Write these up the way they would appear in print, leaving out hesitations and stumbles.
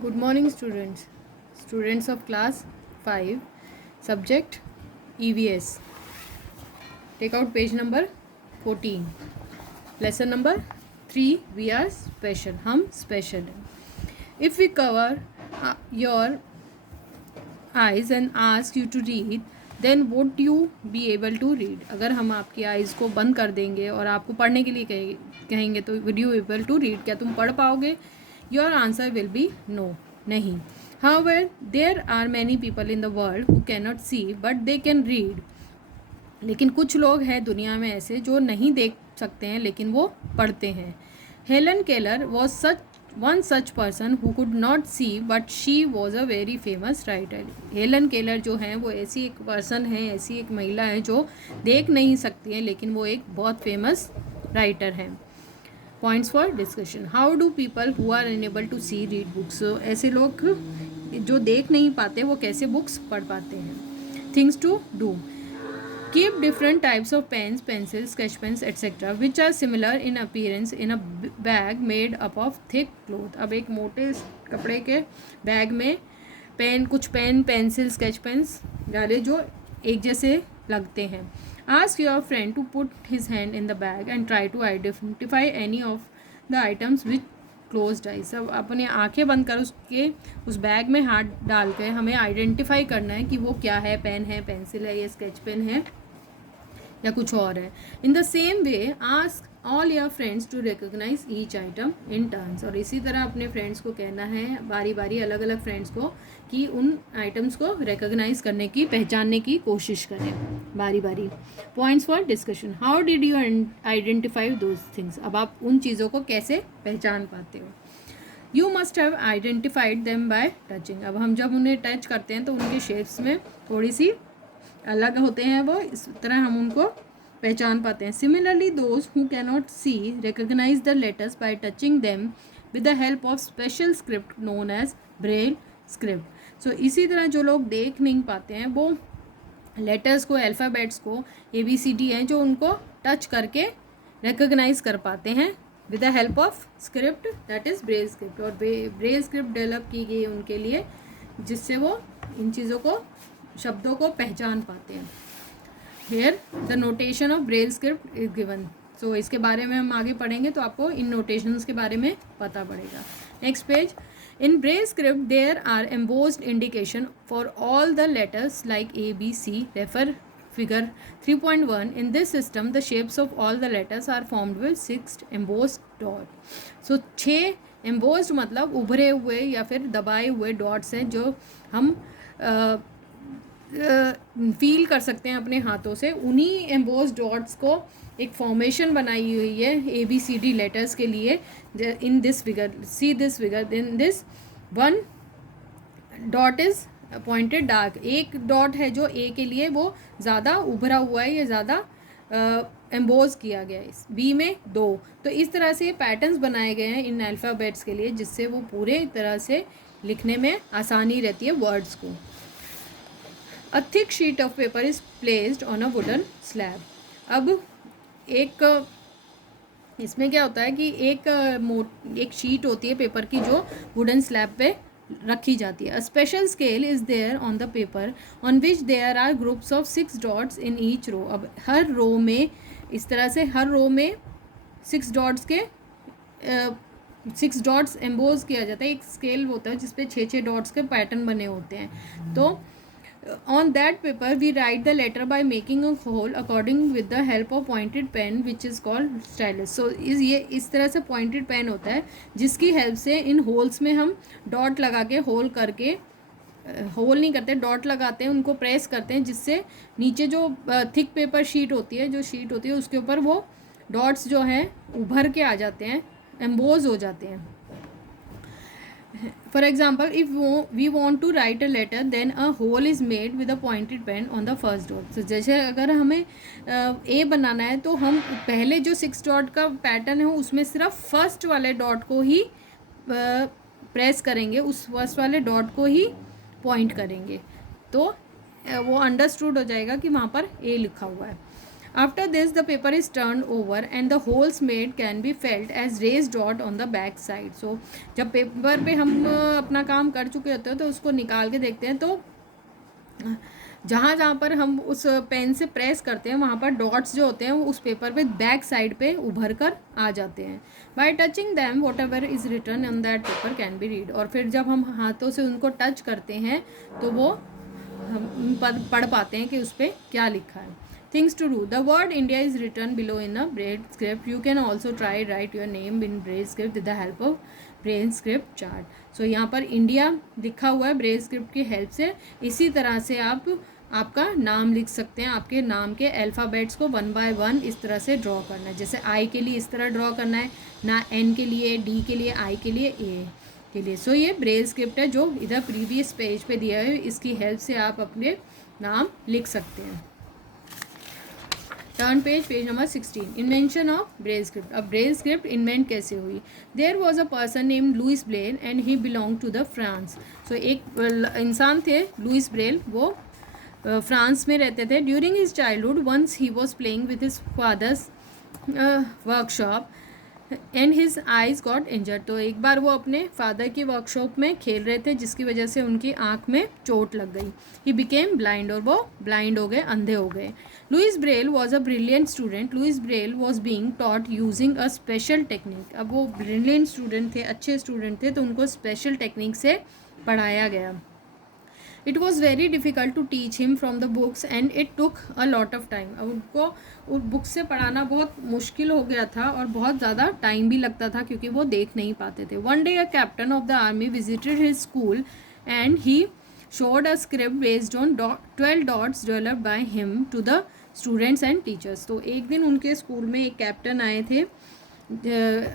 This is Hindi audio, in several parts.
Good morning, students. Students of class 5, subject EVS. Take out page number 14. Lesson number 3. We are special. हम special हैं. If we cover your eyes and ask you to read, then would you be able to read? अगर हम आपकी आइज़ को बंद कर देंगे और आपको पढ़ने के लिए कहेंगे तो would you able to read? क्या तुम पढ़ पाओगे? Your answer will be no. नहीं. However, there are many people in the world who cannot see but they can read. लेकिन कुछ लोग हैं दुनिया में ऐसे जो नहीं देख सकते हैं लेकिन वो पढ़ते हैं. Helen Keller was such person who could not see but she was a very famous writer. Helen Keller जो हैं वो ऐसी एक पर्सन है, ऐसी एक महिला है जो देख नहीं सकती है लेकिन वो एक बहुत फेमस राइटर हैं. Points for discussion. How do people who are unable to see read books. ऐसे लोग जो देख नहीं पाते वो कैसे बुक्स पढ़ पाते हैं. Things to do. Keep different types of pens, pencils, sketch pens, etc. which are similar in appearance in a bag made up of thick cloth. अब एक मोटे कपड़े के बैग में कुछ पेन, पेंसिल, स्केच पेन्स डाले जो एक जैसे लगते हैं. Ask your friend to put his hand in the bag and try to identify any of the items with closed eyes. अब अपने आंखें बंद कर उस बैग में हाथ डाल के हमें आइडेंटिफाई करना है कि वो क्या है. पेन है, पेंसिल है, या स्केच पेन है या कुछ और है. In the same way ask all your friends to recognise each item in turns. और इसी तरह अपने फ्रेंड्स को कहना है बारी बारी, अलग अलग फ्रेंड्स को, कि उन आइटम्स को रिकोगनाइज करने की, पहचानने की कोशिश करें बारी बारी. Points for discussion. How did you identify those things. अब आप उन चीज़ों को कैसे पहचान पाते हो. You must have identified them by touching. अब हम जब उन्हें टच करते हैं तो उनके शेप्स में थोड़ी सी अलग होते हैं, वो इस तरह हम उनको पहचान पाते हैं. Similarly those who cannot see recognise the letters by touching them with the help of special script known as Braille script. So इसी तरह जो लोग देख नहीं पाते हैं वो लेटर्स को, अल्फ़ाबेट्स को, ABCD हैं जो उनको टच करके रिकग्नाइज कर पाते हैं with the help of script, that is Braille script. और ब्रेल स्क्रिप्ट डेवलप की गई उनके लिए जिससे वो इन चीज़ों को, शब्दों को पहचान पाते हैं. Here the notation of Braille script is given. So इसके बारे में हम आगे पढ़ेंगे तो आपको इन नोटेशंस के बारे में पता पड़ेगा. Next page. In Braille script there are embossed indication for all the letters like ABC. Refer figure 3.1. In this system the shapes of all the letters are formed with 6 embossed dot. So 6 embossed मतलब उभरे हुए या फिर दबाए हुए डॉट्स हैं जो हम फील कर सकते हैं अपने हाथों से. उन्हीं एम्बोस्ड डॉट्स को एक फॉर्मेशन बनाई हुई है ABCD लेटर्स के लिए. In this figure, see this figure, in this one dot is pointed dark. एक डॉट है जो A के लिए वो ज़्यादा उभरा हुआ है, या ज़्यादा एम्बोज किया गया है. B में 2. तो इस तरह से पैटर्न्स बनाए गए हैं इन अल्फ़ाबेट्स के लिए जिससे वो पूरे तरह से लिखने में आसानी रहती है वर्ड्स को. A thick sheet of paper is placed on a wooden slab. अब एक इसमें क्या होता है कि एक शीट होती है पेपर की जो वुडन स्लैब पे रखी जाती है. A special scale is there on the paper on which there are groups of 6 dots in each row. अब हर रो में इस तरह से हर रो में 6 डॉट्स के 6 डॉट्स एम्बोज किया जाता है. एक स्केल होता है जिसपे 6 डॉट्स के पैटर्न बने होते हैं. तो on that paper we write the letter by making a hole according with the help of pointed pen which is called stylus. so ये इस तरह से pointed pen होता है जिसकी हेल्प से इन होल्स में हम डॉट लगा के, होल करके, होल नहीं करते, डॉट लगाते हैं, उनको प्रेस करते हैं जिससे नीचे जो थिक पेपर शीट होती है, जो शीट होती है उसके ऊपर वो डॉट्स जो हैं उभर के आ जाते हैं, एम्बोज हो जाते हैं. For example, if we want to write a letter, then a hole is made with a pointed pen on the first dot. So जैसे अगर हमें A बनाना है तो हम पहले जो 6 डॉट का पैटर्न है उसमें सिर्फ फर्स्ट वाले डॉट को ही प्रेस करेंगे, उस फर्स्ट वाले डॉट को ही पॉइंट करेंगे तो वो अंडरस्टूड हो जाएगा कि वहाँ पर A लिखा हुआ है. After this the paper is turned over and the holes made can be felt as raised dot on the back side. So जब पेपर पे हम अपना काम कर चुके होते हैं तो उसको निकाल के देखते हैं, तो जहाँ जहाँ पर हम उस पेन से प्रेस करते हैं वहाँ पर डॉट्स जो होते हैं वो उस पेपर पे बैक साइड पे उभर कर आ जाते हैं. By touching them whatever is written on that paper can be read. और फिर जब हम हाथों से उनको टच करते हैं तो वो हम पढ़ पाते हैं कि उस पर क्या लिखा है. Things to do. The word India is written below in a braille script. You can also try write your name in braille script with the help of braille script chart. So यहाँ पर इंडिया लिखा हुआ है braille script की हेल्प से. इसी तरह से आप आपका नाम लिख सकते हैं. आपके नाम के अल्फ़ाबेट्स को 1 by 1 इस तरह से ड्रॉ करना है. जैसे आई के लिए इस तरह ड्रॉ करना है, ना एन के लिए, डी के लिए, आई के लिए, ए के लिए. सो ये ब्रेल स्क्रिप्ट है जो इधर प्रीवियस पेज पे दिया है. इसकी हेल्प से आप अपने नाम लिख सकते हैं. Turn page number 16. Invention of Braille script. अब ब्रेल स्क्रिप्ट इन्वेंट कैसे हुई? There was a person name Louis Braille and he belong to the France. So एक इंसान थे लुइस ब्रेल, वो फ्रांस में रहते थे. During his childhood once he was playing with his father's workshop and his eyes got injured. तो एक बार वो अपने फादर की वर्कशॉप में खेल रहे थे जिसकी वजह से उनकी आंख में चोट लग गई. ही बिकेम ब्लाइंड, और वो ब्लाइंड हो गए, अंधे हो गए. Louis Braille was a brilliant student. Louis Braille was being taught using a special technique. अब वो ब्रिलियंट स्टूडेंट थे, अच्छे स्टूडेंट थे, तो उनको स्पेशल टेक्निक से पढ़ाया गया. It was very difficult to teach him from the books and it took a lot of time. अब उनको उस बुक से पढ़ाना बहुत मुश्किल हो गया था और बहुत ज़्यादा टाइम भी लगता था क्योंकि वो देख नहीं पाते थे. One day a captain of the army visited his school and he showed a script based on 12 dots developed by him to the students and teachers. तो एक दिन उनके स्कूल में एक कैप्टन आए थे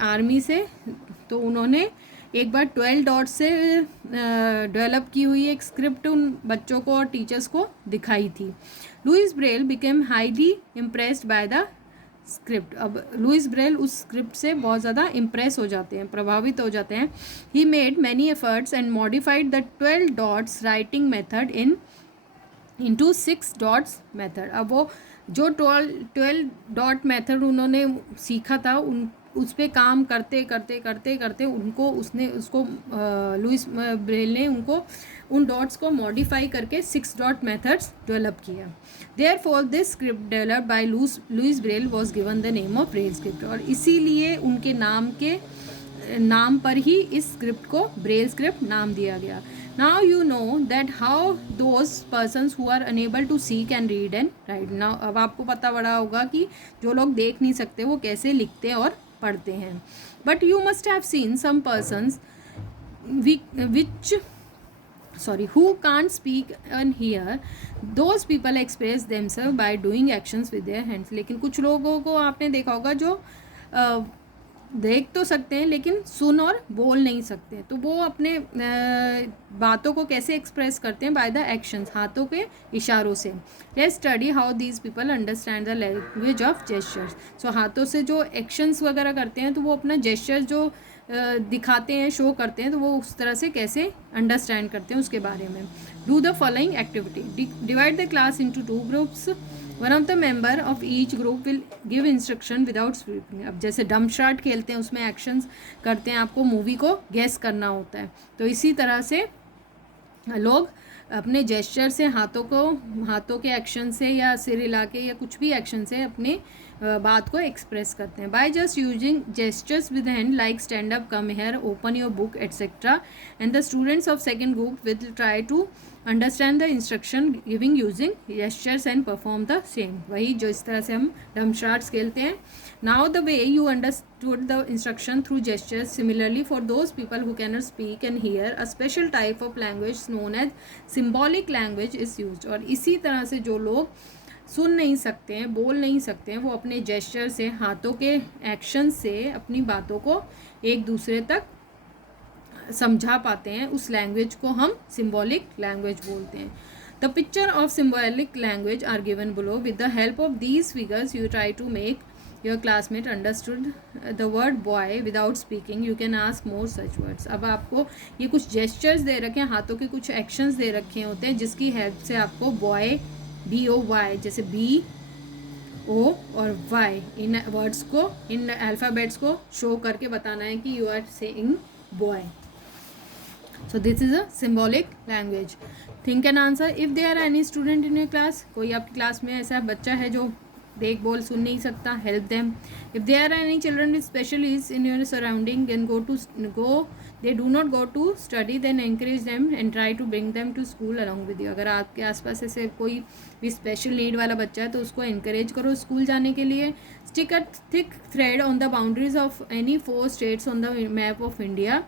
आर्मी से, तो उन्होंने एक बार 12 डॉट से डेवलप की हुई एक स्क्रिप्ट उन बच्चों को और टीचर्स को दिखाई थी. Louis Braille became highly impressed by the script. अब लुइस ब्रेल उस स्क्रिप्ट से बहुत ज़्यादा इम्प्रेस हो जाते हैं, प्रभावित हो जाते हैं. He made many efforts and modified the 12 dots writing method into 6 dots method. अब वो जो 12 डॉट मेथड उन्होंने सीखा था उस पर काम करते करते उसको लुइस ब्रेल ने उन डॉट्स को मॉडिफाई करके 6 डॉट मेथड्स डेवलप किया. Therefore this script developed by Louis Braille was given the name of Braille script. और इसीलिए उनके नाम पर ही इस स्क्रिप्ट को ब्रेल स्क्रिप्ट नाम दिया गया. Now you know that how those persons who are unable to see can read and write. Now अब आपको पता पड़ा होगा कि जो लोग देख नहीं सकते वो कैसे लिखते हैं और पढ़ते हैं. But you must have seen some persons who can't speak and hear. Those people express themselves by doing actions with their hands. लेकिन कुछ लोगों को आपने देखा होगा जो देख तो सकते हैं लेकिन सुन और बोल नहीं सकते. तो वो अपने बातों को कैसे एक्सप्रेस करते हैं? बाय द एक्शंस, हाथों के इशारों से. Let's study how these people understand the language of gestures. So हाथों से जो एक्शंस वगैरह करते हैं तो वो अपना जेस्चर जो दिखाते हैं, शो करते हैं, तो वो उस तरह से कैसे अंडरस्टैंड करते हैं उसके बारे में. Do the following activity. Divide the class into 2 groups. One of the member of each group will give instruction without speaking. अब जैसे डम शार्ट खेलते हैं उसमें एक्शंस करते हैं, आपको मूवी को गेस करना होता है. तो इसी तरह से लोग अपने जेस्चर से हाथों के एक्शन से या सिर हिला के या कुछ भी एक्शन से अपने बात को एक्सप्रेस करते हैं. By just using gestures with hand like stand up, come here, open your book etcetera. And the students of second group will try to understand the instruction giving using gestures and perform the same. वही जो इस तरह से हम डम शार्ट्स खेलते हैं. Now the way you understood the instruction through gestures, similarly for those people who can not speak and hear a special type of language known as symbolic language is used. और इसी तरह से जो लोग सुन नहीं सकते हैं, बोल नहीं सकते हैं, वो अपने जेस्चर से, हाथों के एक्शन से अपनी बातों को एक दूसरे तक समझा पाते हैं. उस लैंग्वेज को हम सिम्बॉलिक लैंग्वेज बोलते हैं. The picture of symbolic language are given below. With the help of these figures you try to make your classmate understood the word boy without speaking. You can ask more such words. अब आपको ये कुछ जेस्चर्स दे रखे हैं, हाथों के कुछ एक्शंस दे रखे होते हैं जिसकी हेल्प से आपको बॉय, BOY, जैसे B ओ और वाई इन वर्ड्स को, इन अल्फ़ाबेट्स को शो करके बताना है कि you are saying boy. So this is a symbolic language. Think and answer. If there are any student in your class, कोई आपकी क्लास में ऐसा बच्चा है जो देख बोल सुन नहीं सकता, help them. If there are any children with special needs in your surrounding, then they do not go to study, then encourage them and try to bring them to school along with you. अगर आपके आसपास ऐसे कोई भी स्पेशल नीड वाला बच्चा है तो उसको encourage करो स्कूल जाने के लिए. Stick a thick thread on the boundaries of any 4 states on the map of India.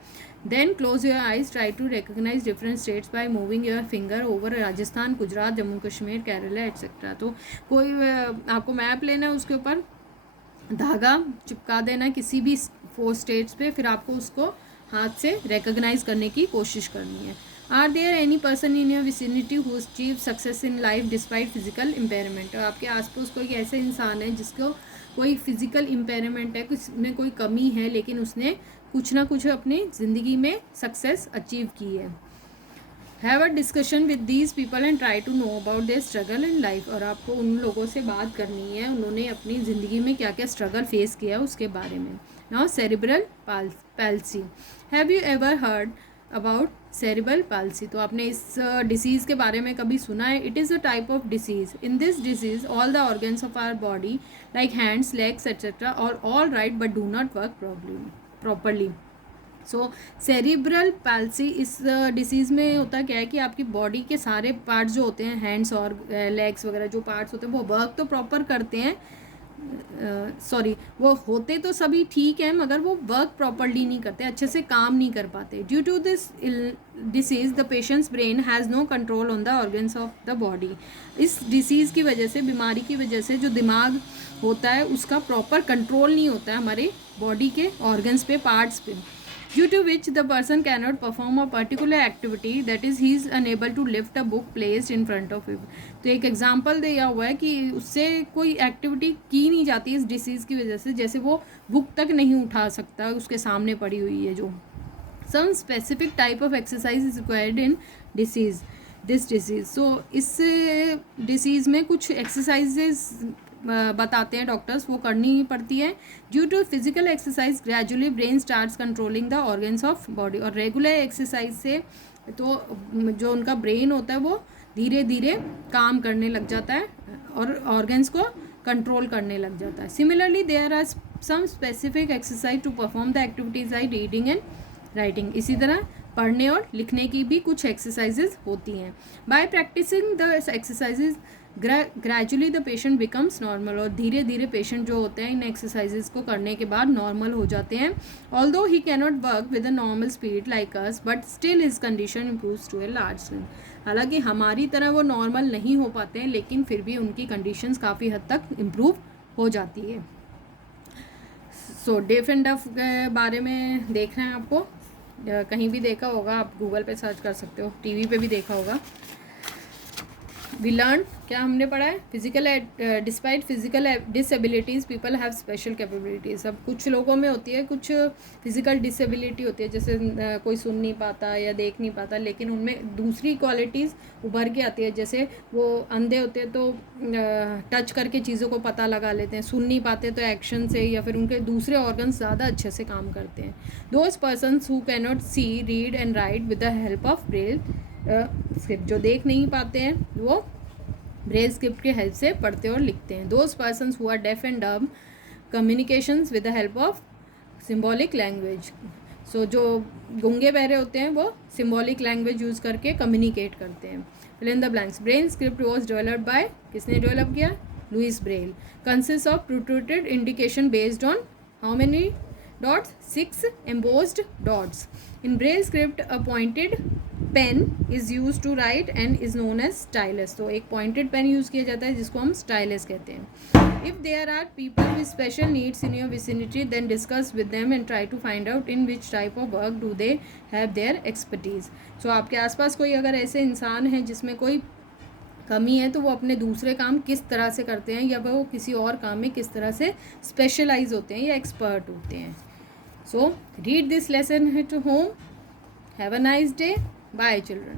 Then close your eyes, try to recognize different states by moving your finger over Rajasthan, Gujarat, Jammu Kashmir, Kerala etcetera. तो कोई आपको मैप लेना है, उसके ऊपर धागा चिपका देना किसी भी 4 स्टेट्स पे, फिर आपको उसको हाथ से रिकग्नाइज करने की कोशिश करनी है. Are there any person in your vicinity who achieve success in life despite physical impairment. आपके आसपास कोई ऐसे इंसान है जिसको कोई फिजिकल इम्पेयरमेंट है, कुछ में कोई कमी है, लेकिन उसने कुछ ना कुछ अपनी ज़िंदगी में सक्सेस अचीव की है. Have a discussion with these people and try to know about their struggle in life. और आपको उन लोगों से बात करनी है, उन्होंने अपनी ज़िंदगी में क्या क्या स्ट्रगल फेस किया उसके बारे में. Now cerebral palsy. Have you ever heard about cerebral palsy. तो आपने इस डिसीज़ के बारे में कभी सुना है. It is a type of disease. In this disease all the organs of our body like hands, legs etcetera और all right but do not work properly. So cerebral palsy इस डिसीज़ में होता क्या है कि आपकी बॉडी के सारे पार्ट्स जो होते हैं, हैंड्स और लेग्स वगैरह जो पार्ट्स होते हैं, वो वर्क तो प्रॉपर करते हैं, वो होते तो सभी ठीक है, मगर वो वर्क प्रॉपरली नहीं करते, अच्छे से काम नहीं कर पाते. Due to this disease the patient's brain has no control on the organs of the body. इस डिसीज़ की वजह से, बीमारी की वजह से जो दिमाग होता है उसका प्रॉपर कंट्रोल नहीं होता है हमारे बॉडी के ऑर्गन्स पे, पार्ट्स पे. Due to which the person cannot perform a particular activity, that is he is unable to lift a book placed in front of him. तो एक एग्जांपल दिया हुआ है कि उससे कोई एक्टिविटी की नहीं जाती इस डिसीज़ की वजह से, जैसे वो बुक तक नहीं उठा सकता, उसके सामने पड़ी हुई है जो. Some specific type of exercise is required in this disease. So इस डिसीज़ में कुछ एक्सरसाइजेज बताते हैं डॉक्टर्स, वो करनी ही पड़ती है. Due to physical exercise gradually brain starts controlling the organs of body. और रेगुलर एक्सरसाइज से तो जो उनका ब्रेन होता है वो धीरे धीरे काम करने लग जाता है और ऑर्गन्स को कंट्रोल करने लग जाता है. Similarly there are some specific exercise to perform the activities like reading and writing. इसी तरह पढ़ने और लिखने की भी कुछ एक्सरसाइजेज होती हैं. By practising the exercises gradually the patient becomes normal. और धीरे धीरे पेशेंट जो होते हैं इन एक्सरसाइजेज को करने के बाद नॉर्मल हो जाते हैं. Although he can not work with a normal speed like us, but still his condition improves to a large extent. हालांकि हमारी तरह वो नॉर्मल नहीं हो पाते हैं, लेकिन फिर भी उनकी कंडीशंस काफ़ी हद तक इम्प्रूव हो जाती है. सो डेफ एंड डफ के बारे में देखना है आपको, कहीं भी देखा होगा, आप गूगल पे सर्च कर सकते हो, टीवी पे भी देखा होगा. वी लर्न, क्या हमने पढ़ा है, physical despite physical disabilities people have special capabilities. अब कुछ लोगों में होती है, कुछ फिजिकल डिसेबिलिटी होती है, जैसे कोई सुन नहीं पाता या देख नहीं पाता, लेकिन उनमें दूसरी क्वालिटीज़ उभर के आती है. जैसे वो अंधे होते हैं तो टच करके चीज़ों को पता लगा लेते हैं, सुन नहीं पाते तो एक्शन से, या फिर उनके दूसरे ऑर्गन्स ज़्यादा अच्छे से काम करते हैं. Those persons who can not see, read and write with the help of Braille script. जो देख नहीं पाते हैं वो ब्रेल स्क्रिप्ट के हेल्प से पढ़ते और लिखते हैं. Those persons who are deaf and dumb communications with the help of symbolic language. So जो गूंगे बहरे होते हैं वो सिम्बॉलिक लैंग्वेज यूज़ करके कम्युनिकेट करते हैं. Fill in the blanks. Braille script was developed by, किसने डेवलप किया, Louis Braille. Consist of protruded indication based on how many dots, 6 embossed dots. In Braille script a pointed pen is used to write and is known as stylus. तो एक pointed pen यूज़ किया जाता है जिसको हम stylus कहते हैं. If there are people with special needs in your vicinity, then discuss with them and try to find out in which type of work do they have their expertise. So आपके आसपास कोई अगर ऐसे इंसान हैं जिसमें कोई कमी है तो वो अपने दूसरे काम किस तरह से करते हैं, या वो किसी और काम में किस तरह से स्पेशलाइज होते हैं या एक्सपर्ट होते हैं. So read this lesson at home. Have a nice day. Bye children.